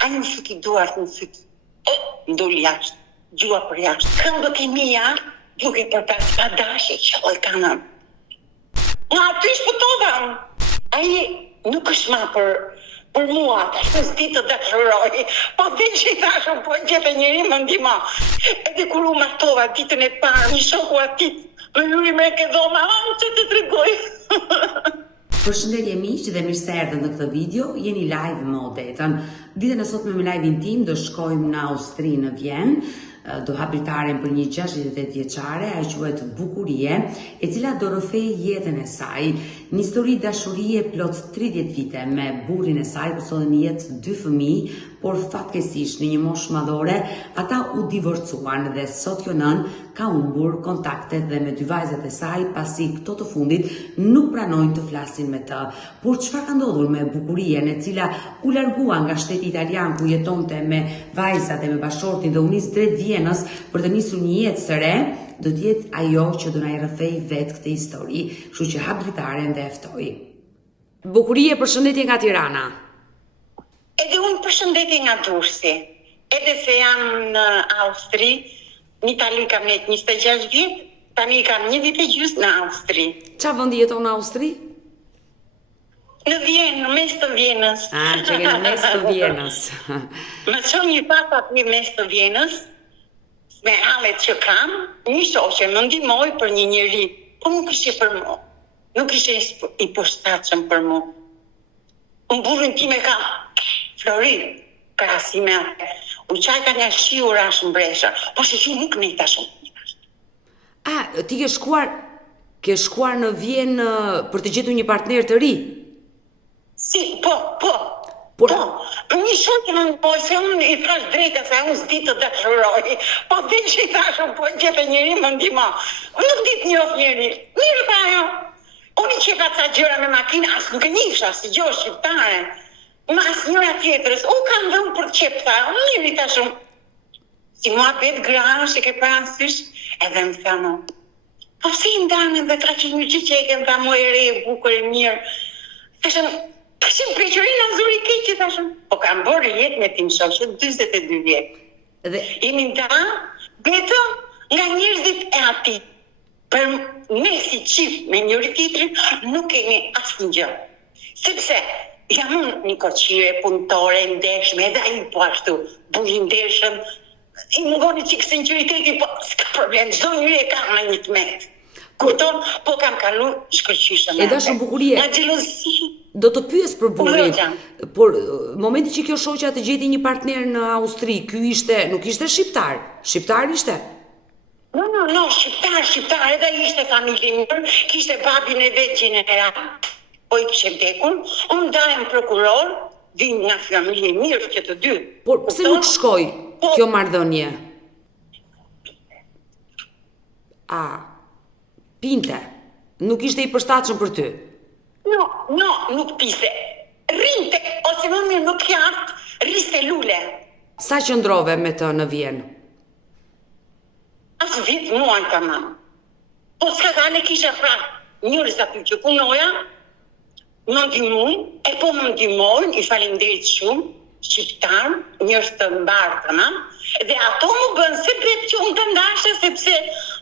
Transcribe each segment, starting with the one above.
Ai më futi duart në fyt. Ndoli jashtë, gjua për jashtë. Këmbët e mia duke për ta dashje që oj kanë. Nga aty shpëtova. Ai nuk është ma për mua, është s'di të dashuroj. Po dhe që i thashëm, po gjepe njëri më ndihmo. Edhe kur u martova ditën e parë, një shoku atit, më hyri me ke dhoma, që të tregoj. Përshëndetje miq dhe mirë se erdhët në këtë video. Jeni live me Odetën. Ditën e sotme me live-in tim do shkojmë në Austri në Vjenë. Do habilitaren për një 68 vjeçare, ajo quhet Bukurie, e cila do rrëfej jetën e saj. Një histori dashurie plot 30 vite me burrin e saj, ku sot në jetë 2 fëmijë, por fatkeqësisht në një moshë madhore ata u divorcuan dhe sot kjo nën ka humbur kontaktet dhe me 2 vajzat e saj pasi këto të fundit nuk pranojnë të flasin me të. Por çfarë ka ndodhur me Bukurien, e cila u largua nga shteti italian ku jetonte me vajzat e me bashortin dhe u nis drejt Vjenës për të nisur një jetë së re, do të jetë ajo që do na i rrëfej vetë këtë histori, kështu që habilitaren dhe ftoi. Bukurie, përshëndetje nga Tirana. Edhe unë përshëndetje nga Durrësi. Edhe se jam në Austri, në Itali kam jetë 26 vjet, tani kam 1 vit e gjys në Austri. Çfarë vendi jeton në Austri? Në Vjenë, në mes të Vjenës. Që në mes të Vjenës. Më çon një pas aty mes të Vjenës, me hallet që kam, një shoqe më ndihmoi për një njeri, po nuk ishte për mua. Nuk ishte i përshtatshëm për mua. Unë burrin tim e kam Florin, krasime atë. U qajka nga shiu rash mbresha, po që nuk nejta shumë. Ti ke shkuar në Vjenë për të gjetur një partner të ri? Si, po. Një shoqe më nëpoj, se unë i thash drejta se unë s'di të dashuroj. Po dhe që i thashëm, po gjepe njëri më ndihmo. Nuk di të njoh njëri. Mirë pa ajo. Unë i qepa ca gjëra me makinë, as nuk e njihsha si gjohë shqiptare. Ma asë njëra tjetërës, kam dhe unë për të qepë tha, mirë i tashëm. Si mua bet gra, që ke parasysh, edhe më thano. Po si i ndanë dhe tra që një qyqeke, më tha mu e re, bukur e mirë. Tashëm preqërina zuri keqë, tashëm. Po kam bërë jetë me tim shoqë, 22 vjetë. Jemi nda, beto nga njerëzit e ati. Për me si qift me njëri tjetrin, nuk kemi asë një gjë. Sepse, jam unë një koqire, punëtore, ndeshme, edhe ai po ashtu, buri ndeshëm, i mungoni qikë sinceriteti, po s'ka problem, çdo njëri e ka në një tmet. Kupton, po kam kalu shkëlqyshëm. E dashur Bukurie, nga xhelozi. Do të pyes për burrin. Por momenti që kjo shoqja të gjeti një partner në Austri, ky nuk ishte shqiptar. Shqiptar ishte? No, shqiptar, edhe ishte familje mirë, kishte babin e vet gjeneral. Po i kishte vdekur, unë dajem prokuror, vim nga familje mirë që të dy. Por pse nuk shkoj kjo marrëdhënie? Pinte, nuk ishte i përshtatshëm për ty? No, nuk piste. Rinte, ose më mirë nuk jartë, riste lule. Sa qëndrove me të në Vjenë? As vit muan tamam. Po s'ka gale kisha fra njërës aty që punoja, më ndihmojnë, e po më ndihmojnë, i falenderit shumë, shqiptar, njërës të mbarë tamam, dhe ato më bënë se bet që unë të ndashe, sepse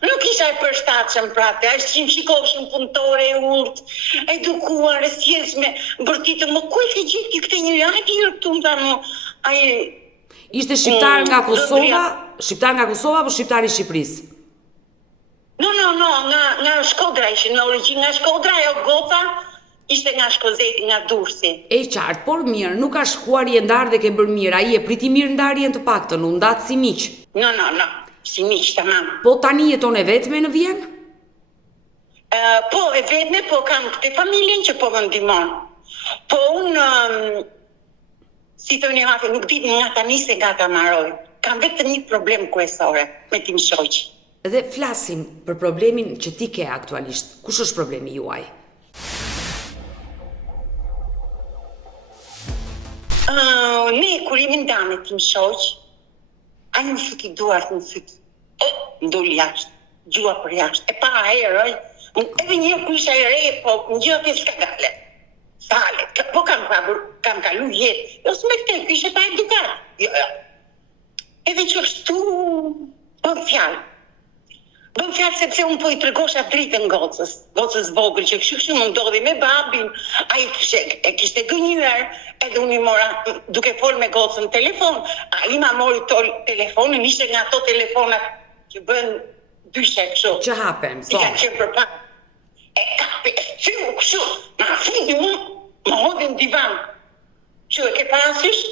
nuk isha e përshtatshëm prate, ashtë që më shikoshën punëtore e urtë, edukuar, e sjesme, bërtitë më kuj ke gjithë këtë njëri, ajtë i rëptu më thamë, Ishte shqiptar nga Kosova? Shqiptar nga Kosova apo shqiptar i Shqipërisë? No, nga Shkodra ishin, në origjinë nga Shkodra, ajo goca ishte nga Shkozeti, nga Durrësi. E qartë, por mirë, nuk ka shkuar i ndarë dhe ke bërë mirë, ai e priti mirë ndarjen të paktën, u ndatë si miq. No, si miq tamam. Po tani jeton e vetme në Vjenë? Po e vetme, po kam këtë familjen që po më ndihmon. Po unë si të një hafe, nuk ditë nga tani se nga ta maroj. Kam vetëm një problem kryesore me tim shoqë. Dhe flasim për problemin që ti ke aktualisht. Kush është problemi juaj? Ne, kur jemi nda me tim shoqë, ai më futi duart në fyt. Ndoli jashtë, gjua për jashtë. E para herë, edhe një kur isha e re, po në gjë s'ka gale. Fale, po kam kalu jetë. Jo s'me këtë, kishe pa edukat. Jo. Edhe që ashtu bëm fjalë. Bëm fjalë sepse unë po i tregosha dritën gocës vogël, që kështu më ndodhi me babin, ai kishte gënjur, edhe unë i mora duke fol me gocën në telefon, ai ma mori telefonin, ishte nga ato telefonat që bën dyshe kështu. Që hapen, si kanë qenë përpara. E kapi, fiu kështu, ma findi më hodhin divan. Që e ke parasysh,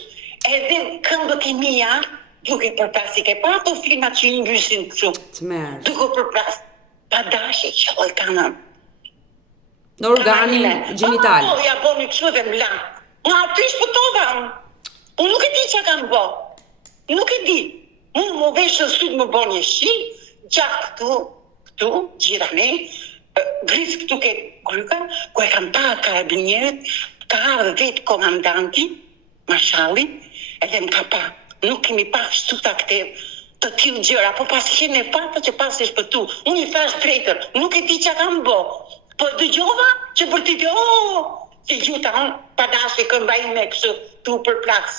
edhe këmbët e mia, duke përpras, i ke pa ato filmat që i mbysin kështu. Të merë. Duke përpras, pa dashje që oj kanë. Në organin gjenital. Ja boni kështu dhe më lanë. Nga aty shpëtova. Unë nuk e di që kam bo. Nuk e di. Unë më veshën sytë më boni shi, gjatë këtu, gjitha ne, grisë këtu ke gryka, ku e kam pa karabinjerët, ka ardhë vetë komandanti, marshalli, edhe më ka pa. Nuk kemi pa shtuta këte të tillë gjëra, po pas kene fata që pas e shpëtu. Unë i thash drejtër, nuk e di që kam bo. Po dëgjova që për t'i që gjuta, unë pa dashje këmba ime kështu tu përplas.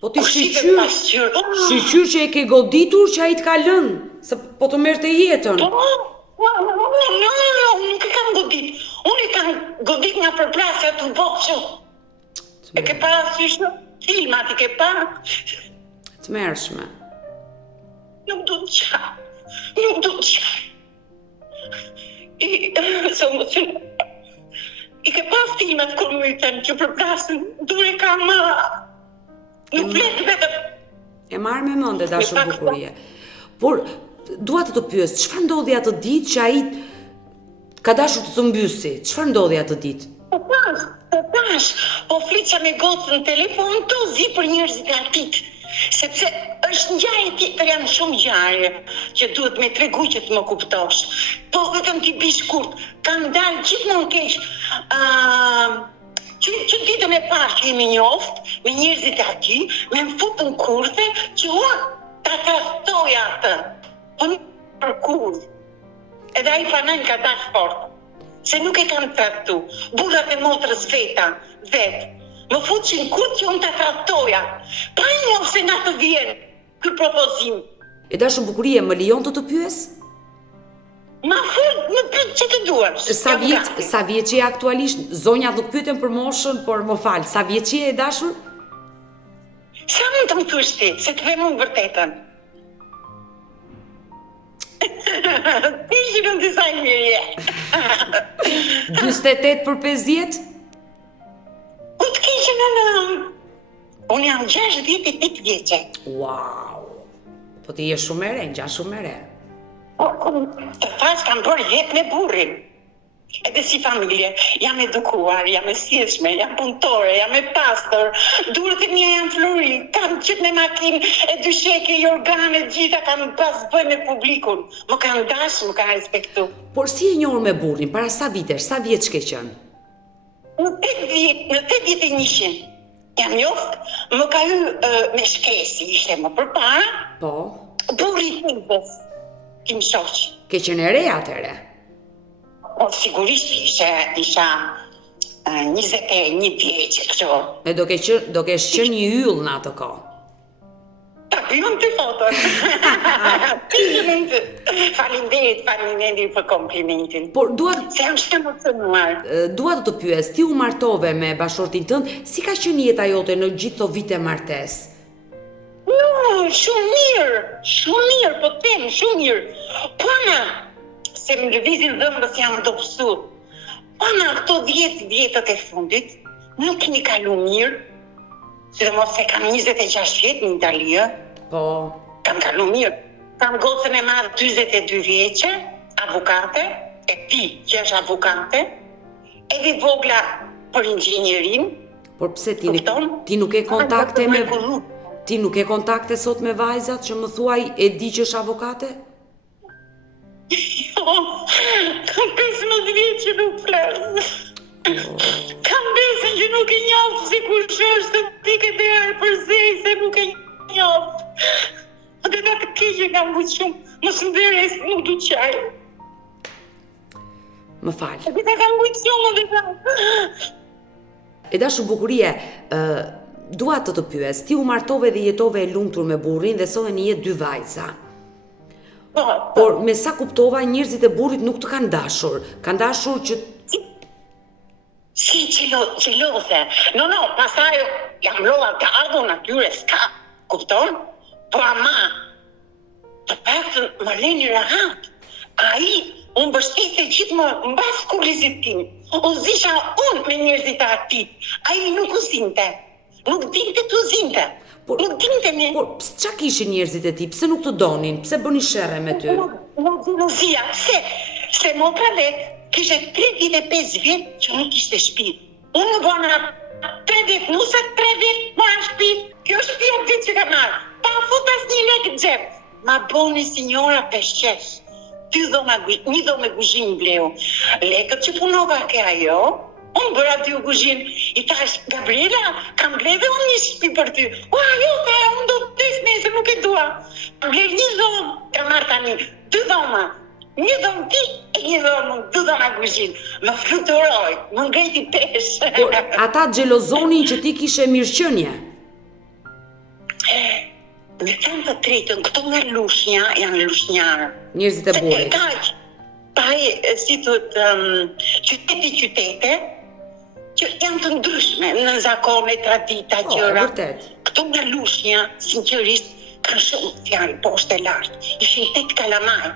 Po ti shqyr që e ke goditur që a i t'ka lënë, se po të merrte jetën. Nuk e kam godit. Unë e kam godit nga përplasja të boqë. E ke parasysh në filmat, i ke pa? Të mërshme. Nuk du të qaj. Nuk du të qaj. I ke pa filmat kur myten që përplasën, dure ka më... Nuk fletë vetëm. E marrë me mënde dashur bukurie. Por, dua të pyes, çfarë ndodhi atë ditë që ai ka dashur të mbysi? Çfarë ndodhi atë ditë? Po pash, po flica me gocën në telefon, to zi për njerëzit e atit. Sepse është ngjarje tjetër, janë shumë ngjarje që duhet me tregu që të më kuptosh. Po vetëm ti bish kurt, kam dalë gjithmonë keq. Që ditën e parë që jemi njoft, me njerëzit e aty, me më futën kurthe, që unë ta trahtoja atë. Po në për kur. Edhe ai panën ka dash fort. Se nuk e kam trahtu. Burrat e motrës vetë. Më futshin kurth që unë ta trahtoja. Pa i njoh se nga të vjen ky propozim. E dashur bukurie, më lejon të pyes? Ma fut, më pyet që të duash. Sa vjeç je aktualisht? Zonja nuk pyeten për moshën, por më fal, sa vjeç je e dashur? Sa mund të më thush ti, se të them unë vërtetën? Ti që në disa mirje. 48 për 50? U të keqe në unë jam 68 vjeqe. Wow! Po ti je shumë e re, ngjan shumë e re. Të thash kam bërë jetë me burrin. Edhe si familje, jam edukuar, jam e sjellshme, jam punëtore, jam e pastër, durët e mia janë flori, kam qytë me makinë, e dysheke, i organe, gjitha kam pas bëj me publikun. Më kanë dashur, më kanë respektu. Por si e njohur me burrin, para sa vitesh, sa vjeç ke qenë? Në 81. Jam njoft, më ka hyrë me shkesi, ishte më përpara. Po. Burri hipës, kim shoqë. Ke qenë e re atëre? Po, sigurisht isha 21 vjeqe, kështu. E do kesh qenë një yll në atë kohë. Ta pyëm të foton. Faleminderit për komplimentin. Por se jam shumë emocionuar. Dua të pyes, ti u martove me bashortin tënd, si ka qenë jeta jote në gjithë këto vite martesë? Shumë mirë, po them, shumë mirë. Po na, se më lëvizin dhëmbës jam dobësu. Po na, këto 10 vjetët e fundit, nuk kemi kalu mirë, sidomos se kam 26 vjetë në Itali. Po. Kam kalu mirë. Kam gocën e madhe 42 vjeqe, avukate, e ti që është avukate, edhe vogla për inxhinierim. Por pse ti nuk e kontakte me... Ti nuk e kontakte sot me vajzat që më thuaj e di që është avokate? Jo, kam 15 vjetë që nuk flasë. Kam besën që nuk e njoftë si kush është të pike dhe arë për zej se nuk e njoftë. Dhe da të keqe kam bujtë shumë, mos më deres nuk du qaj. Më falë. Dhe da kam bujtë shumë dhe da... E dashur bukurie, dua të pyes, ti u martove dhe jetove e lumtur me burrin dhe sot një jetë 2 vajza. Por me sa kuptova, njerëzit e burrit nuk të kanë dashur. Kanë dashur që si qelose. No, pastaj jam lolla të ardhur natyre s'ka, kupton? Po ama, të paktën më leni rahat. Ai unë mbështete gjithmonë mbas kurrizit tim. U zisha unë me njerëzit e atit. Ai nuk u zinte. Nuk dinte të zinte. Nuk dinte me... Por ç'a kishin njerëzit e tij? Pse nuk të donin? Pse bëni sherrë me ty? Nuk xhelozia. Se motra vet kishte 35 vjet që nuk kishte shtëpi. Unë bona 3 vjet, nuse 3 vjet mora shtëpi. Kjo shtëpi e ditë që ka marrë. Pa fut asnjë lek në xhep. Ma boni signora peshqesh. Një dhomë kuzhinë bleu. Lekët që punova ke ajo, unë bëra 2 kuzhinë. I thash, Gabriela, kam bledhe unë një shtëpi për ty. Jo, unë do të tes nesër, nuk e dua. Kam bledh 1 dhomë, kam marrë tani 2 dhoma. 1 dhomë ti e 1 dhomë, 2 dhoma kuzhinë. Më fluturoj, më ngrejti pesh. Por ata xhelozonin që ti kishe mirëqenie. Me thënë të drejtën, këto nga lushnja, janë lushnjarë. Njerëzit e burrit. Si thot, qytete, që janë të ndryshme në zakone, tradita, gjëra. Vërtet. Këto nga lushnja, sinqerisht, kanë shumë fjalë poshtë e lartë. Ishin 8 kalamaj,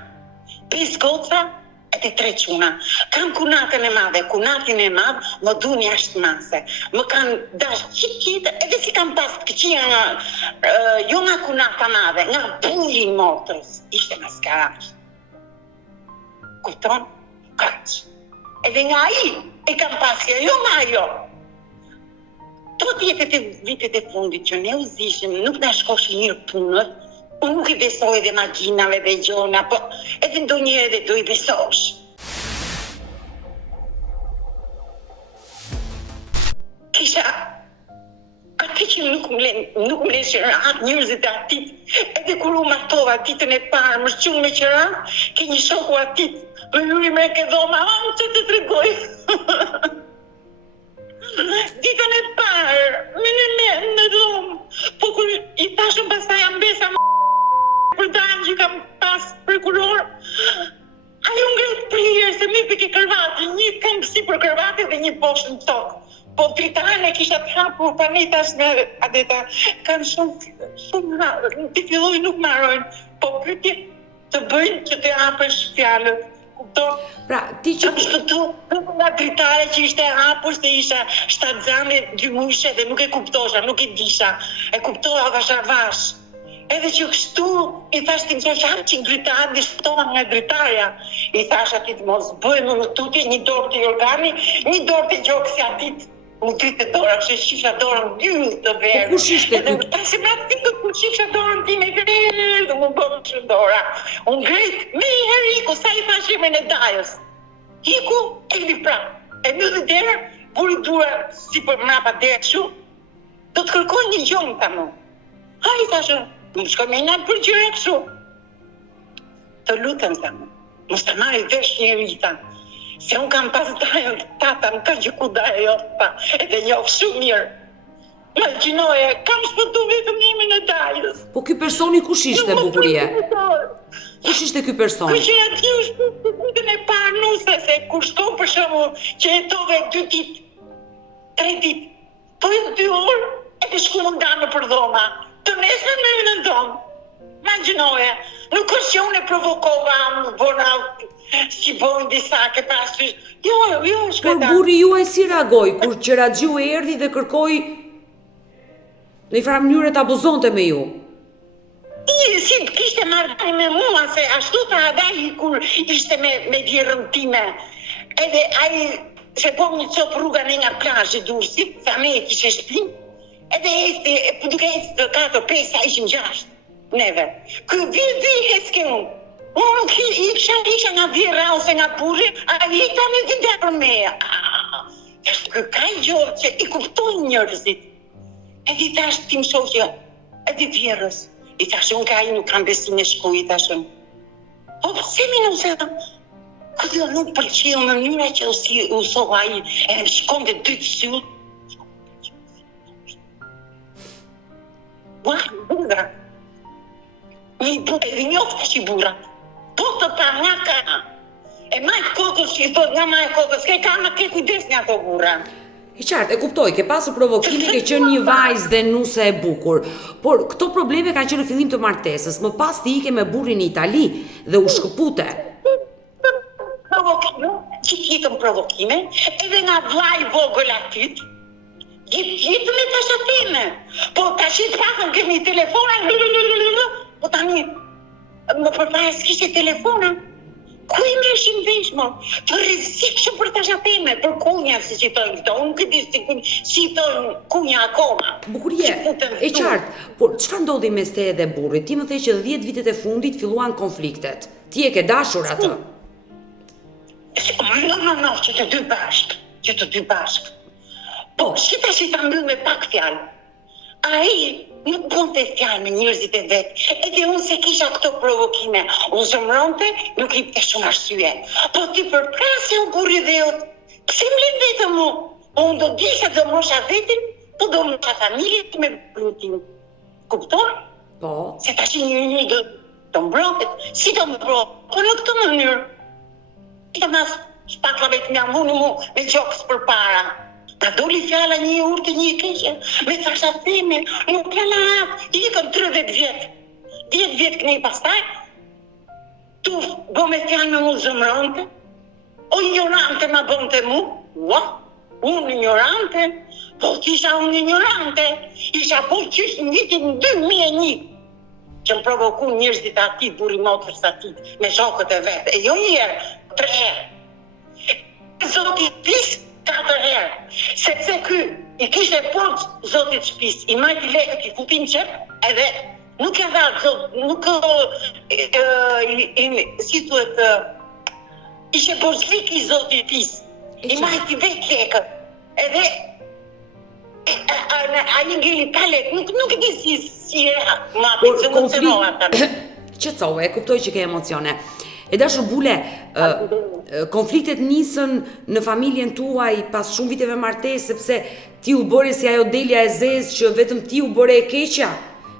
5 goca, edhe 3 quna. Kam kunatin e madh, më duni jashtë mase. Më kanë dash qit, edhe si kam pas këqia nga, jo nga kunata madhe, nga bulin motrës, ishte maskarash. Kupton? Kaq. Edhe nga ai e kam pas kjo, jo nga ajo. Tot jetët e vitet e fundit që ne u zishim, nuk na shkoshin mirë punët, unë nuk i besoj edhe magjinave dhe gjona, po edhe ndonjëherë edhe do i besosh. Kisha atë që nuk më leshin rahat njerëzit e atit, edhe kur u martova ditën e parë, më shqunë me qëra, ke një shoku atit, më hyri me ke dhoma, që të tregoj. Ditën e parë, në dhomë, po kur i tashëm pastaj ambesa për danë që kam pas prokuror, ajo ngret prirë se mi pike kërvati, një kam si për kërvati dhe një poshtë në tokë. Po dritaren e kisha të hapur, pa ne tash me adeta, kanë shumë rarë, të filloj nuk marrojnë, po pyetje të bëjnë që të hapësh fjalët. Pra, ti që... Kam shpëtu nga dritare që ishte hapur, se isha 7 zane, 2 muajshe dhe nuk e kuptosha, nuk e disha. E kuptoha vash. Edhe që kështu, i thash ti më hapë që dritarë, dhe shpëtova nga dritarja. I thash atit mos bëjmë në tutje, një dorë të jorgani, një dorë të gjoksi atit. Më dritë dora, kështë shifra dorën dyllë të verë. Po kush ishte ty? Edhe ta se me atë tikët kur shifra dorën ti me verë, dhe më bëmë që dora. Unë grejtë, me i herë Hiku, sa i thash me në dajës. Hiku, e vi pra. E më dhe dera, buri dura si për mrapa dera që, do të kërkoj një gjomë ta mu. Ha, i thashë, më shkoj me nga për gjyre këshu. Të lutëm ta mu, mos të marri vesh njëri ta. Se unë kam pas dajën të tata, më ka gjëku dajë jo të pa, edhe njofë shumë mirë. Ma gjinoje, kam shpëtu vetëm njëmi në dajës. Po ky personi kush ishte, bukurie? Kush ishte ky person? Kush që ati u shpëtu vitën e parë nuse, se kur shkon për shumë që jetove 2 ditë, 3 ditë, po e 2 orë, edhe shku më ndanë për dhoma. Të nesme me në dhomë. Ma gjinoje, nuk është që unë e provokova, më bona si bojnë disa ke pasysh. Jo, shkëta. Por burri juaj si reagoi kur Qeraxhiu erdhi dhe kërkoi në një farë mënyrë të abuzonte me ju? Si kishte marrë me mua, se ashtu ta adai kur ishte me vjerën time. Edhe ai se po një copë rruga në nga plazhi Durrësit, sa me e kishe shtëpinë. Edhe esti, duke esti të 4-5, sa ishim 6. Neve. Kë vi heske unë. Unë isha nga vjera ose nga puri, a i ta një vide për me. Kë ka i gjorë që i kuptojnë njërëzit. Edhe i tash ti më shoqë, edhe vjerës. I tash unë ka i nuk kam besin e shku, i tash unë. Po, se mi në useta? Këtë nuk përqilë në mënyra që usova i, e më shkon dhe 2 syllë. burra. Një burra, edhe njoftë që i burra. Po të pa nga ka. E majtë kokës që i thot nga majtë kokës, ka nga ke kujdes nga ato burra. E qartë, e kuptoj, ke pasur provokime, ke qenë një vajzë dhe nuse e bukur. Por këto probleme kanë qenë në fillim të martesës, më pas të ike me burrin në Itali dhe u shkëpute. Provokime, që jetën provokime, edhe nga vllai vogël atyt, gjithë me të shatime. Po tash të pakën kemi telefona, po tani, më përpara s'kishte telefona. Ku i mreshin vesh, mo? Të rrezikshëm për të shatime, për kunja, si qitojnë këto. Unë këtë si tojnë kunja akoma. Bukurie, e qartë, por çfarë ndodhi mes te dhe burrit? Ti më the që 10 vitet e fundit filluan konfliktet. Ti e ke dashur atë? No, që të dy bashkë. Po, shita që ta mbyll me pak fjalë. Ai nuk bënte fjalë me njerëzit e vet. Edhe unë se kisha këto provokime. Unë zëmronte, nuk i pte shumë arsye. Po ti përprasje u burri dhe jot. Pse më lën vetëm mu? Unë do disha do mosha vetin, po do mosha familjen me brutin. Kupton? Po. Se tash një do mbrohet. Si do mbrohet? Po në këtë mënyrë. Ita mas shpaklave të mja muni mu me gjokës për para. Ta doli fjala një urtë një keqe, me thashatime, nuk plana atë, ikëm 30 vjetë. 10 vjetë kënej pastaj, tu bo me fjalë me mu zëmronte, o ignorante ma bënte mu, unë ignorante, po t'isha unë ignorante, isha po qysh në vitin 2001, që më provoku njerëzit atit, buri motërës atit, me shokët e vetë, e jo njerë, 3 herë. Zoti pis 4 herë, sepse ky i kishte portë zotit shtëpis, i majti lekët, i futin qep, edhe nuk e dha, nuk si thuhet, ishe borzlik i zotit pis, i majti vetë lekët, edhe a një ngeli palet, nuk e di si e ma për të mësënova tani. Qetësove, e kuptoj që ke emocione. E dashur Bule, konfliktet nisën në familjen tuaj pas shumë viteve martesë, sepse ti u bëre si ajo delja e zezë që vetëm ti u bëre e keqja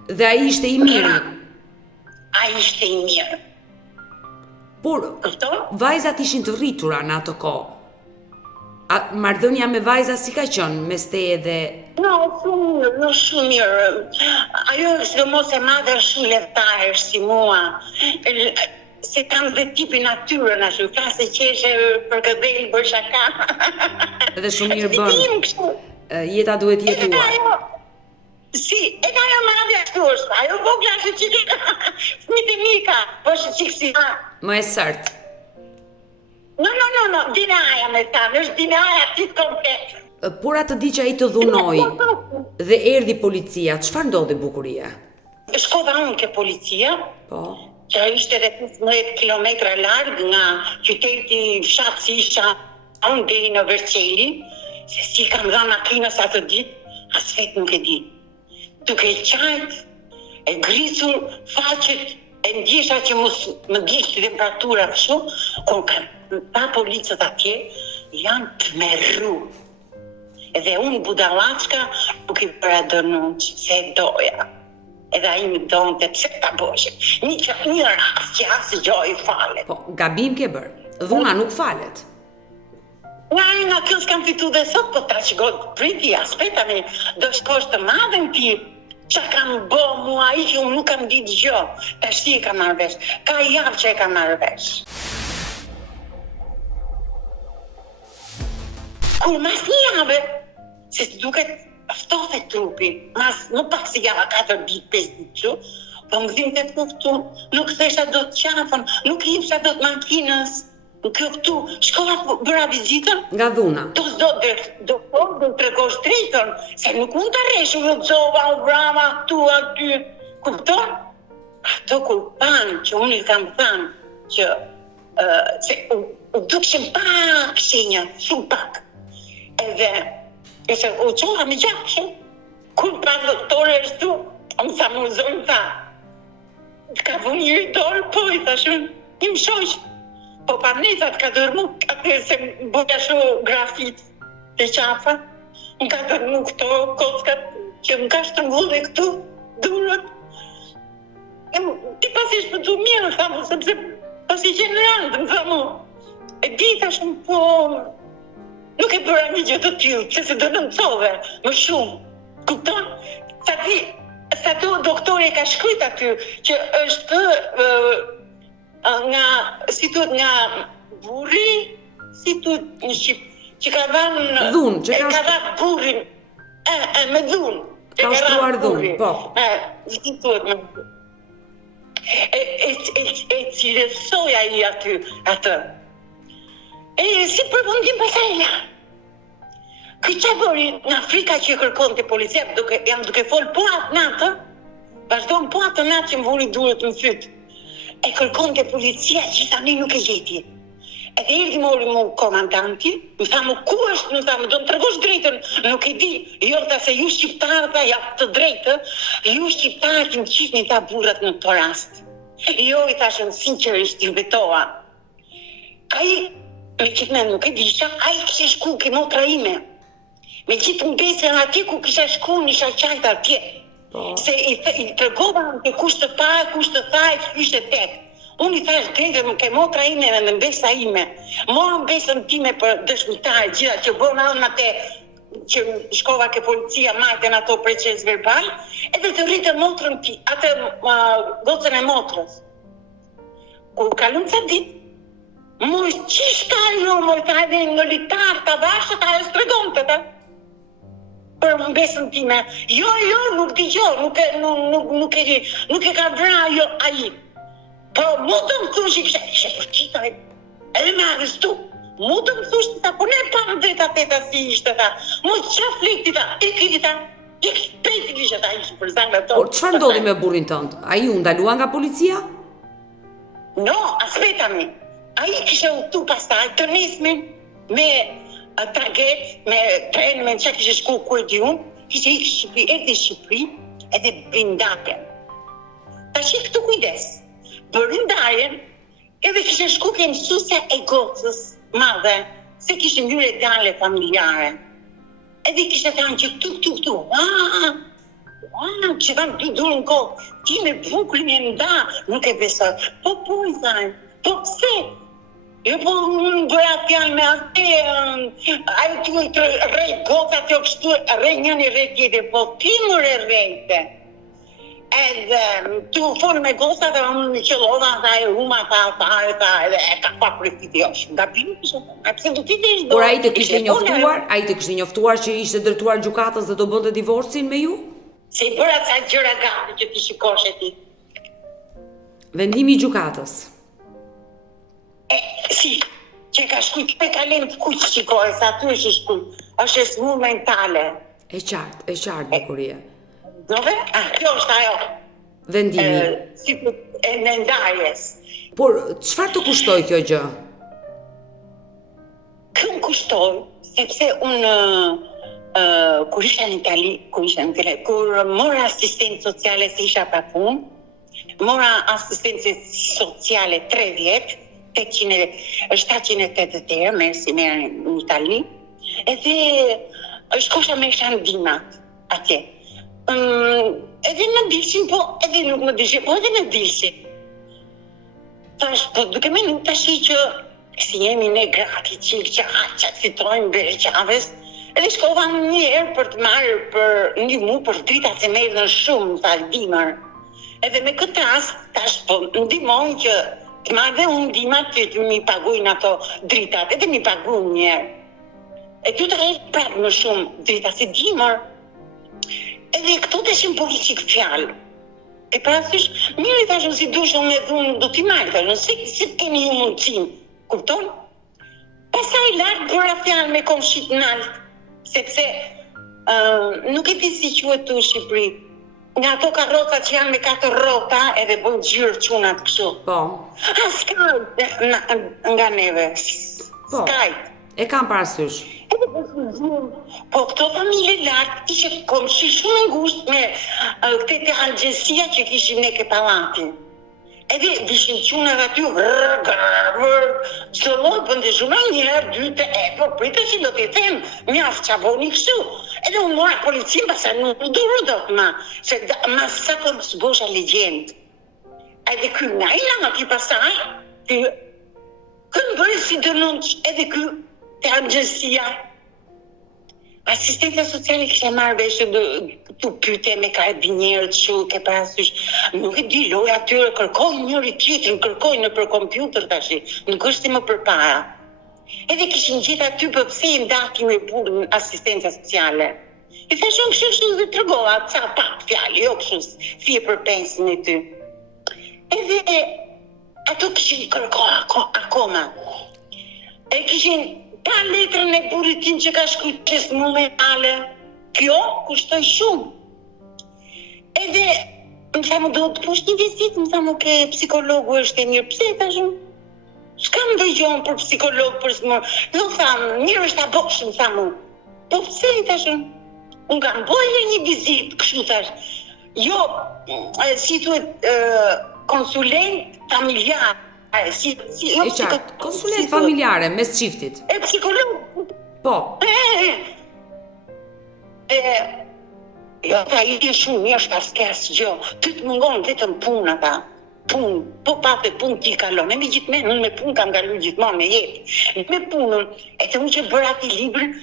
dhe ai ishte i miri. Ai ishte i mirë. Por vajzat ishin të rritura në ato kohë. Marrëdhënia me vajza si ka qenë mes teje dhe... No, shumë mirë. Ajo sidomos e madhe është shumë lehtare si mua. Se kam dhe tipi natyrën ashtu, ka se qeshe për këtë delë bërë shaka. Edhe shumë mirë bën. Jeta duhet jetuar. Edhe ajo madhe ashtu është, ajo vogla ashtu që fëmijët e mika, po është qikë si ha. Më e sërtë. No, dinaja me thamë, është dinaja tit komplet. Por atë di që ai të dhunoi dhe erdhi policia, çfarë ndodhi Bukuria? Shkova unë ke policia. Po. Që ishte edhe 15 kilometra larg nga qyteti fshatë si isha unë deri në Vercelli, se si kam dhënë makinës atë ditë, as vetë nuk e di. Duke qajtë, e grisur faqet, e ndjesha që më gjishtë temperatura kështu, kur kanë pa policët atje, janë të merru. Edhe unë budallachka nuk i bëra dënunç, se doja. Edhe ai më donte pse ta boshe. Një rast që asë gjoj falet. Po, gabim ke bërë. Dhuna nuk falet. Nga kjo s'kam fitu dhe sot, po ta që godë priti, aspetami, do shkosh të madhen ti, që kam bo mua i që unë nuk kam ditë gjë, ta shti e kam marrë vesh, ka javë që e kam marrë vesh. Kur mas një javë, se duket ftohte trupi, më pak si java 4 ditë, 5 ditë që, po më dhimte të këtu, nuk thesha do të qafën, nuk hipsha do të makinës, në kjo këtu, shkova bëra vizitën. Nga dhuna. Do të tregosh drejtën, se nuk mund të resh, u lëzova, u brava, tu, aty, kupton? Ato kur panë që unë i kam thënë, që se u dukshin pak shenja, shumë pak, edhe e se u qoha me gjapë, kur pa doktore është tu, më sa më zonë ta, ka vë një dorë, po i thashun, një më shoqë, po pa mnetat ka dërmu, atë se më bëja shu grafit të qafa, më ka dërmu këto kockat që më ka shtëngulli këtu, durët. Ti pasi shpëtu mirë, thamë, sepse pasi qenë randë, më thamë, e di thashëm, po, nuk e bëra një gjë të tillë, pse se do nëmcove më shumë. Kupton? Sa tu doktori e ka shkruajt aty që është nga burri, si thuhet në shqip, që ka dhënë Dhun, që ka dhënë burrin, me dhun. Ka ushtruar dhun, po. Si thuhet me e cilësoj ai atë. E si përfundim pasaj la. Këtë që bëri në Afrika që kërkon të policia, jam duke folë po atë natë, vazhdojnë po atë natë që më vuri durët në fytë. E kërkon të policia që tani nuk e gjeti. Edhe erdhi mori mu komandanti, më thamu ku është, më thamu do më tregosh drejtën, nuk e di, jo ta se ju shqiptarët ja të drejtë, ju shqiptarët më qishni ta burrat në të rast. Jo i thashën sinqerisht ju betoa. Ai me qitë me nuk e disha, ai kishe shku ke motra ime. Me qitë më besën atje ku kisha shku një shaqajt atje. Se i tregova në kush të tha, e ishte tek. Unë i thash drejtë më ke motra ime dhe në mbesa ime. Morën besën time për dëshmitare gjitha që bënë anë atë që shkova ke policia majten ato proces verbal, edhe të rritën motrën ti, atë gocën e motrës. Kur kalun ca ditë, moj qish ka jo, moj ta edhe në litar të bashkë, ta e stregonte ta. Për më besën time, jo, nuk di jo, nuk e ka vra jo aji. Po, mu të më thush i kishe përqita, edhe me arrestu. Mu të më thush të ta, po ne pa më drejta teta si ishte ta. Mu qa flikti ta, iki ta, pejti kishe ta ishte për zangë ato. Por çfarë ndodhi me burrin tënd? Ai u ndalua nga policia? No, aspetami. Ai kishe udhtu pastaj të nismin me traget, me tren, me që kishe shku ku e di unë, kishe ikë Shqipëri, erdi Shqipëri, edhe brindarjen. Ta shi këtu kujdes, brindarjen, edhe kishe shku ke mësusja e gocës madhe, se kishe njëre dale familjare. Edhe kishe thanë që këtu, që thanë dy durë në kohë, ti me buklin e nda, nuk e besoj. Po, i thanë, po pse? Jo, po, unë bëra fjallë me atë, ajo tu të rej gocat të kështu, rej njëni rej tjetër, po ti më rejte. Edhe tu folë me gocat dhe unë në qëllova, dhe e huma ta, edhe e ka pa për titi, jo, nga pinë, pse du titi ishtë do... Por ai të kishte njoftuar që ishte drejtuar gjykatës dhe do bënte divorcin me ju? Se i bëra ca gjëra gati që ti shikosh e ti. Vendimi i gjykatës. Si, që ka shkujt me kalem të kujtë shikoj, sa aty është shkujt, është e smur mentale. E qartë, bukurie. Dove? Kjo është ajo. Vendimi. Si e në ndarjes. Por, çfarë të kushtoi kjo gjë? Kjo më kushtoi, sepse unë, kur isha në Itali, kur mora asistencë sociale se isha pa punë, mora asistencë sociale 3 vjetë, 780 mersi merë në Itali, edhe shkosha me shandimat atje. Edhe në dilshin, po edhe nuk në dilshin, po edhe në dilshin. Tash, po duke me nuk tashi që si jemi ne grati që fitojnë bereqaves, edhe shkova një herë për të marrë për një mu për drita se me edhe në shumë, ta dimër. Edhe me këtë rast, tash, po ndimon që të marrë dhe unë dimat që të mi pagujnë ato dritat, edhe mi pagujnë njerë. E ty të rejtë prapë më shumë drita si dimër, edhe këto të shimë po qikë fjallë. E parasysh, mirë i thashën si dushën me dhunë, do t'i marrë, thashën, si të kemi ju mundësim, kupton? Pasaj lartë bëra fjallë me komshit në altë, sepse nuk e ti si quhet tu Shqipëri. Nga ato karrota që janë me 4 rrota edhe bëjnë gjyrë qunat kështu. Po. Skajt nga neve. Po. Skajt. E kam parasysh. Po këto familje lartë ishe komshi shumë ngusht me këte të halgjesia që kishim ne ke pallati. Edhe vishin qunat aty çdo lloj bënde shumë një herë, 2, po pritë që do t'i them, mjaft çaboni kështu. Edhe unë mora policin, pasa nuk duru do të se ma sa të më së legjend. Edhe ky nga i langa ky pasaj, kënë bërë si dënonç edhe ky të amgjësia. Asistenta sociale kështë marrë veshë të pyte me karabinjerët që ke parasysh. Nuk e di loja atyre kërkojnë njëri tjetrin, kërkojnë në për kompjuter tash, nuk është si më përpara. Edhe kishin gjithë aty për pse i ndaki me burën asistenca sociale. I thashon kështu dhe tregova ca pak fjalë, jo kështu fije për pensin e ty. Edhe ato kishin kërkoa akoma. E kishin pa letrën e burrit tim që ka shkruar çes momentale. Kjo kushtoi shumë. Edhe më thamë do të push një vizitë, më thamë ke psikologu është e mirë, pse tashun? S'kam dëgjon për psikolog për s'më. Do thamë, mirë është ta bosh, më thamë. Po pse tashun? Unë kam bërë një vizitë, kështu thash. Jo, si thuhet konsulent familjar. Jo, e qartë, konsulent familjare, mes çiftit. E psikolog. Po. Jo, ta i shumë mirë është paskes gjë. Ty të mungon vetëm punë ata. Punë, po pate punë ti kalon. E me gjithmenë, unë me punë kam kalu gjithmonë me jetë. Me punën, e të unë që bërë ati librin,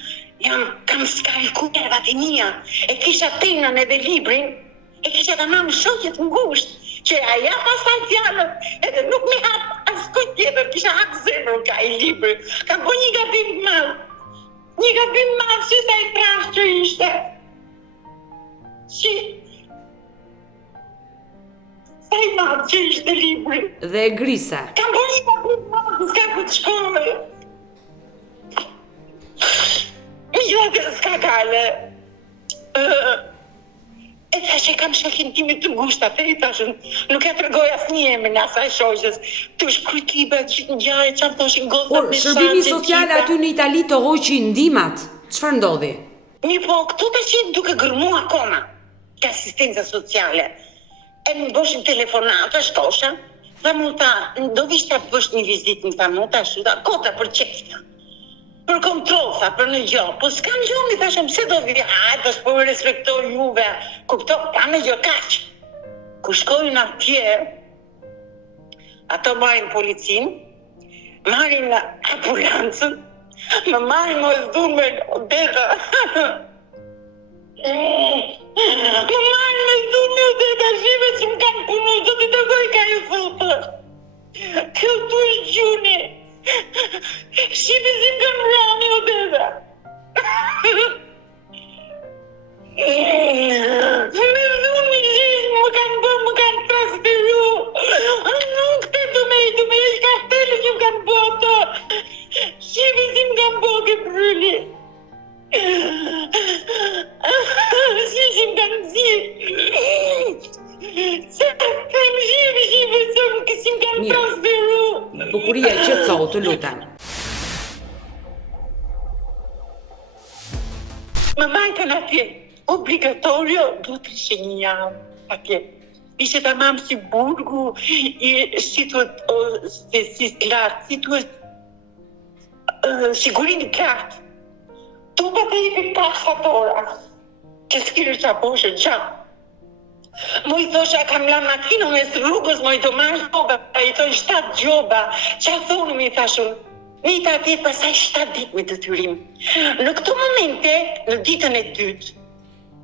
kam skariku nervat e mia. E kisha penën edhe librin, e kisha ta mamë shoqet ngusht, që aja pasaj fjalët, edhe nuk me hap askoj tjetër, kisha hap zemrën ka i libri. Kam po një gabim madh. Një gabim madh që sa i trash që ishte. Që sa i madh që ishte libri. Dhe e grisa. Kam po një gabim madh, s'ka ku të shkove. S'ka kale. E thash e kam shoqin timit të ngushta, te i thashën, nuk e tregoj asnjë emrin asaj shoqes. Tu shkruaj libre gjithë ngjarje, çfarë thoshin goca. Por shërbimi social aty në Itali të hoqi ndihmat. Çfarë ndodhi? Mi po, këtu tash duke gërmu akoma. Ka asistenca sociale. E më bëshin telefonata, shkosha. Tha mu ta, do vish ta bësh një vizitë, më tha mu ta shuta, kota për qefta. Për kontrol, tha, për në gjë. Po s'kam gjë, mi thashëm, pse do vija, hajtë, s'po më respektoj juve. Kupto, ka në gjë kaq. Ku shkojnë atje, ato marrin policin, marrin ambulancën, më marrin më zdumën, Odeta. Më marrin me zdumën, Odeta, shive që më kanë punu, do t'i tërgoj ka ju thotë. Këtu është gjuni. Shive si më kanë rani, Odeta. Me zdumën gjithë më kanë transferu. Nuk të du me ishtë kartele që më kanë bo ato. Shive si më kanë bo ke bryli. Si më kanë zirë. Se të them shive se më si më kanë transferu. Bukuria që cohë të lutem. Më majtën atje, obligatorio, do të ishe një javë atje. Ishe ta mamë si burgu, si tuët sigurin kartë. Tu pa të jepi pasatora, që s'kirë që aposhe gjatë. Mo i thosha, kam la makinë mes rrugës, mo i do marrë gjoba, i thoi 7 gjoba. Qa thonë, mi thashun? Mi ta atje pasaj 7 ditë me detyrim. Në këto momente, në ditën e dytë,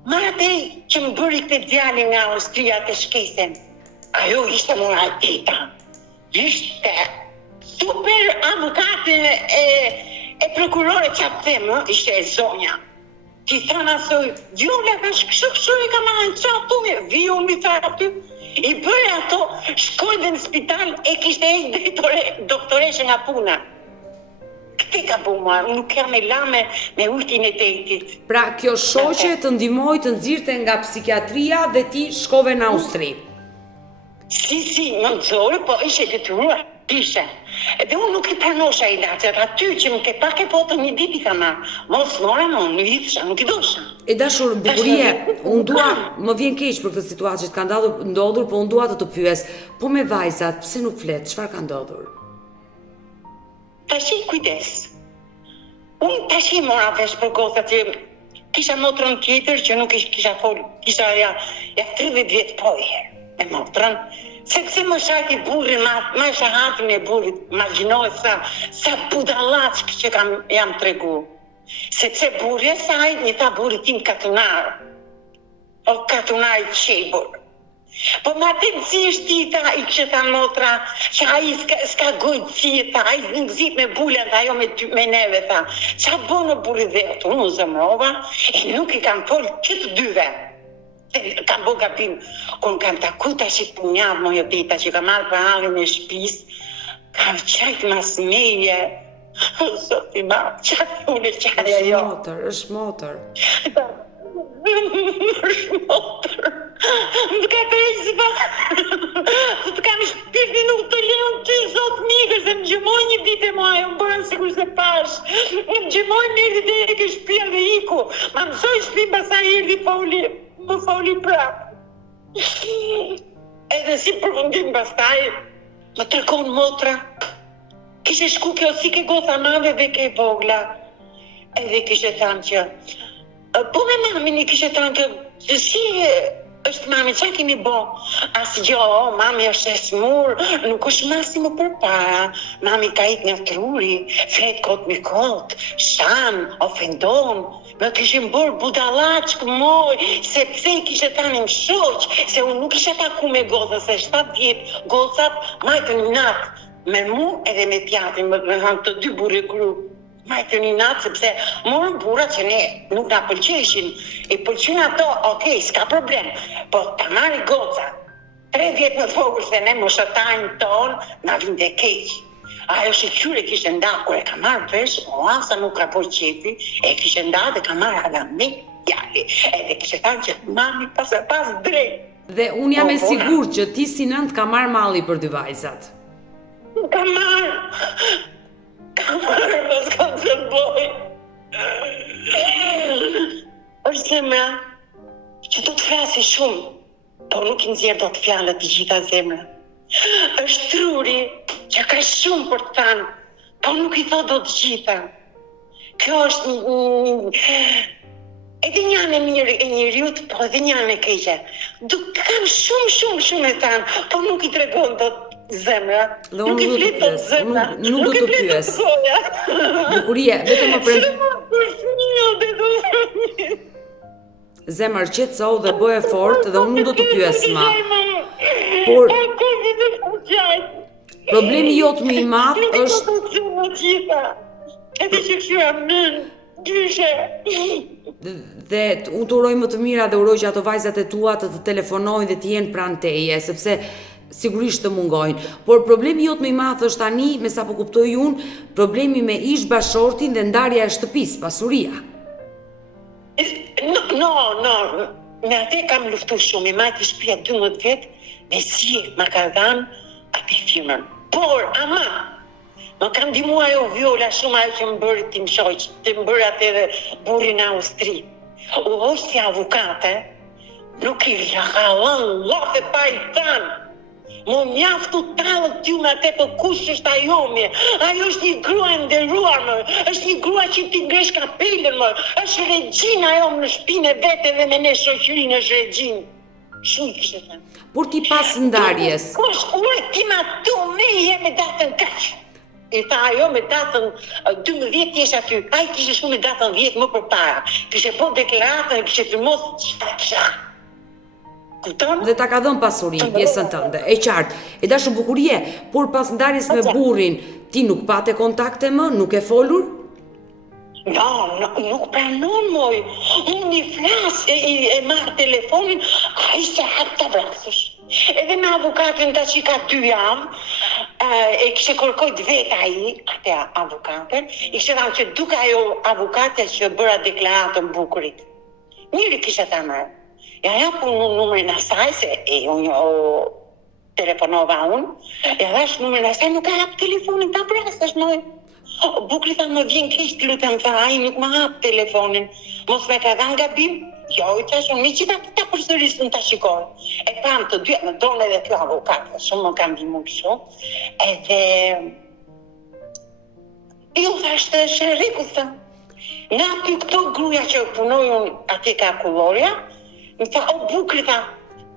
marate që më bëri këtë djali nga Austria të shkesen. Ajo ishte Moratita. Ishte super avokate e prokurore që atë themë, ishte e zonja. Ti thana soj, vjolla ka kështu e ka marrë qa tume, viu mi tha aty. I bëre ato, shkoj dhe në spital, e kishte e doktoreshe nga puna. Këte ka bu marë, nuk jam e lame me ujtin e detit. Pra, kjo shoqe të ndihmoi të nxirte nga psikiatria dhe ti shkove në Austri. Si, në nëzore, po ishe detyruar, ishe. Edhe unë nuk i pranosha ilaçet, aty që më ke pak e potër një dit i ka marrë. Mos mora më, në vitësha, nuk i dosha. E dashur, bukurie, unë dua, më vjen keq për këtë situatë që të ka ndodhur, po unë dua të pyes, po me vajzat, pse nuk flet, çfarë ka ndodhur? Tashi kujdes. Unë tashi mora vesh për gocat që kisha motrën tjetër që nuk kisha fol, kisha ja 30 vjet po me motrën. Sepse më shajti burri, ma shahatën e burrit, imagjinoj sa budalaç që jam tregu. Sepse burri e saj, një ta burri tim katunar. O katunar i qebur. Po ma të nëzisht tita i kështë ta motra, që a i s'ka gojtësi, a i nëzit me bullet, ajo me neve, tha. Qa bono burri dhe, unë zëmrova, e nuk i kam folë këtë dyve. Kam bo gabim, kun kam taku tash i punjavë, mojo tita, që kam marrë për halin e shpis, kam qajtë mas meje, zoti ma, qatë unë e qaja jo. është motër. Është motër. Më ka prejtë si pa, të kam shpirë minutë të leon ty, zot mikër, se më gjëmoj një ditë e muaj, më bërën sikur se pash. Më gjëmoj në erdi dhe e ke shpirë dhe iku, ma mësoj shpirë basa erdi më fauli prapë. Edhe si përfundim pastaj, më tërkon motra, kishe shku kjo si ke gotha madhe dhe ke vogla. Edhe kishe thanë që, po me mamin i kishe thanë që si është mami, qa kemi bo? Asgjë, mami është e smur, nuk është masi më përpara. Mami ka ik nga truri, flet kot mi kot, shan, ofendon. Më kishim bërë budalaç këmoj, sepse i kishe tani më shoq, se unë nuk ishe taku me goza, se 7 vjet gozat majtën një natë me mu edhe me tjatin, më hanë të 2 burë grupë. Majtë një natë, sepse morën bura që ne nuk nga pëlqeshin. I pëlqen ato, okej, s'ka problem. Po ta marri goca, 3 vjet më vogël se ne moshatajnë tonë, na vinte keq. Ajo shqyre kishe nda, kur e ka marrë vesh, asa nuk ka po qefi, e kishe nda dhe ka marrë ala me jali. Edhe kishe thanë që mami pas drejt. Dhe unë jam e sigur që ti si nënt ka marrë malli për 2 vajzat. Ka marrë, më s'kam që të boj. Është zemra që do të frasi shumë, po nuk i nxjerr dot fjalët të gjitha zemra. Është truri që ka shumë për të thënë, po nuk i thot dot të gjitha. Kjo është edhe një anë e mirë e njeriut, po edhe një anë e keqe. Kam shumë e thënë, po nuk i tregon dot zemra. Nuk i flet dot zemra. Nuk do të pyes. Bukurie, vetëm më prem. Zemër qetëso dhe bëje fort dhe unë nuk do të pyes më. Por problemi jot më i madh është edhe që këshyra mën, dyshe. Dhe unë të uroj më të mira dhe uroj që ato vajzat e tua të telefonojnë dhe të jenë pranë teje, sepse sigurisht të mungojnë. Por problemi jot më i madh është tani, me sa po kuptoj unë, problemi me ish bashortin dhe ndarja e shtëpisë, pasuria. No, me atë kam luftu shumë, i majtë i shtëpia 12 vjet, me si ma ka dhanë ati firmën. Por, ama, më kam ndihmuar ajo Viola shumë, ajo që më bëri tim shoq, të më bëri atë edhe burrin në Austri. U hoq si avukate, nuk i rrahallon lofe pa i tanë. Më mjaftu talët ty me atë për kush është ajo me. Ajo është një grua e nderuar më, është një grua që ti ngresh kapelën më, është regjina ajo në shtëpinë e vete dhe me ne shoqërinë është regjinë. Shumë kishte thënë. Por ti pas ndarjes. Kush ti ma tu me je me datën kaq. I tha ajo me datën 12 jesh aty, ai kishte shumë me datën 10 më përpara. Kishte po deklaratën, kishte firmos çfarë. Dhe ta ka dhënë pasurinë, pjesën tënde, e qartë. E dashur Bukurie, por pas ndarjes me burrin, ti nuk pate kontakte më, nuk e folur? No, nuk pranon moj. Unë i flas, e marrë telefonin, a i se hap të brasësh. Edhe me avukatën ta që ka 2 javë, e kishe kërkojt vetë aji, atë avukatën, i kishe thamë që duke ajo avukate që bëra deklaratën Bukurit. Njëri kishe ta marrë. Ja japu numrin asaj, se unë telefonova unë, ja dhash numrin asaj, nuk ka hap telefonin ta brasësh moj. Bukri tha më vjen keq të lutem, tha ai nuk më hap telefonin. Mos me ka dhënë gabim? Jo, i thash unë që ta përsërisën ta shikoj. E pam të dy, më donë edhe kjo avokat, shumë më kam ndihmuar shumë. Edhe ju thash të shërriku tha. Nga aty këto gruja që punojnë atje ka Kullorja, më tha, o bukri, tha,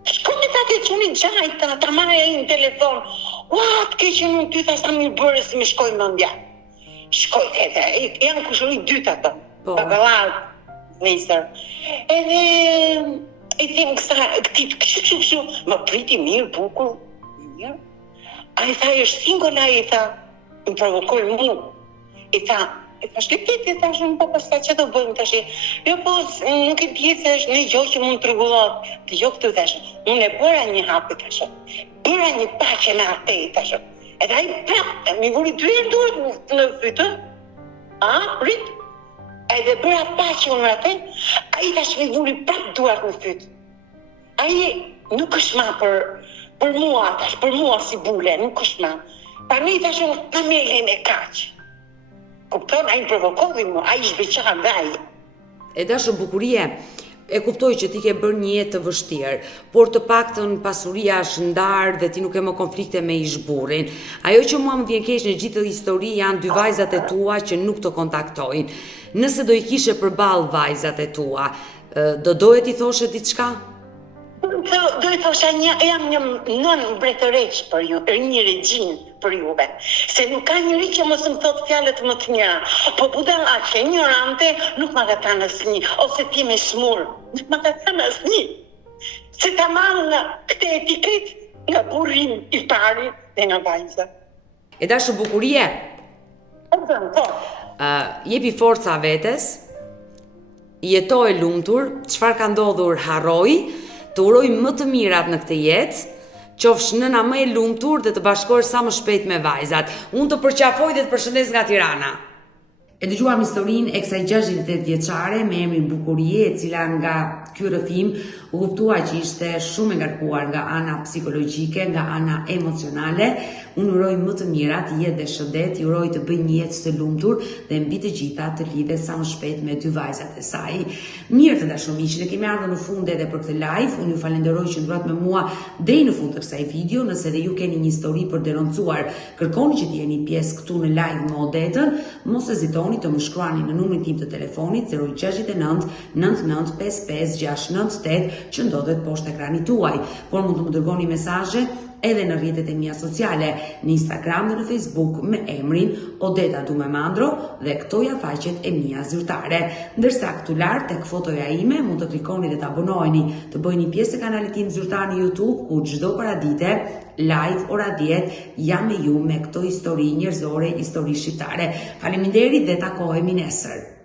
shkoni ta ke quni gjajta, ta marrë e në telefon, të ke që në ty, tha, sa mirë bërë si me shkoj mëndja. Shkoj edhe, janë kushëri dyta të, babalar, nesër. Edhe, i them kështu, më priti mirë, bukur, mirë. A i tha, është singola, i tha, më provokoj mu. I tha, shtipiti, ta shumë po përsta që do bëjmë të shi. Jo po, nuk e tjetë se është në gjohë që mund të rregullohet. Të gjohë këtu të shumë. Unë e bëra një hapi të shumë. Bëra një paqe me ate të shumë. Edhe a i prapë, mi vuri 2 herë duhet në fytë. Rrit. Edhe bëra paqe unë ate, a i tash mi vuri prapë duart në fytë. A i nuk është ma për mua, tash për mua si bule, nuk është ma. Pa ne i tash unë në melin e kaqë. Kupton, a i provokovi mu, a i shbeqa dhaj. E dashur bukurie, e kuptoj që ti ke bërë një jetë të vështirë, por të paktën pasuria është ndarë dhe ti nuk e më konflikte me ish-burrin. Ajo që mua më vjen keq në gjithë histori janë 2 vajzat e tua që nuk të kontaktojnë. Nëse do i kishe përballë vajzat e tua, do doje ti thoshe diçka? Do i thosha jam një nën mbretëreq për ju, një regjin për juve. Se nuk ka njëri që mos më thot fjalët më të mira. Po budalla që ignorante nuk ma ka thënë asnjë, ose ti me smur, nuk ma ka thënë asnjë. Se ta marrë nga këtë etiket nga burrim i pari dhe nga vajza. E dashur bukurie, jepi forca vetes, jetoj lumtur, çfarë ka ndodhur harroj, të uroj më të mirat në këtë jetë, qofsh nëna më e lumtur dhe të bashkohesh sa më shpejt me vajzat. Unë të përqafoj dhe të përshëndes nga Tirana. E dëgjuam historinë e kësaj 68 vjeçare me emrin Bukurie, e cila nga ky rrëfim u kuptua që ishte shumë e ngarkuar nga ana psikologjike, nga ana emocionale. Unë uroj më të mirat, jetë dhe shëndet, uroj të bëj një jetë të lumtur dhe mbi të gjitha të lidhet sa më shpejt me 2 vajzat e saj. Mirë të dashur miq, ne kemi ardhur në fund edhe për këtë live. Unë ju falenderoj që ndruat me mua deri në fund të kësaj video. Nëse edhe ju keni një histori për denoncuar, kërkoni që të jeni pjesë këtu në live me Odetën. Mos hezitoni të më shkruani në numrin tim të telefonit 069 99 55 698 që ndodhet poshtë ekranit tuaj. Por mund të më dërgoni mesazhe edhe në rrjetet e mia sociale, në Instagram dhe në Facebook me emrin Odeta Dumemandro dhe këto janë faqet e mia zyrtare. Ndërsa këtu lart tek fotoja ime mund të klikoni dhe të abonoheni, të bëheni pjesë e kanalit tim zyrtar në YouTube, ku çdo paradite live ora 10 jam me ju me këto histori njerëzore, histori shqiptare. Faleminderit dhe takohemi nesër.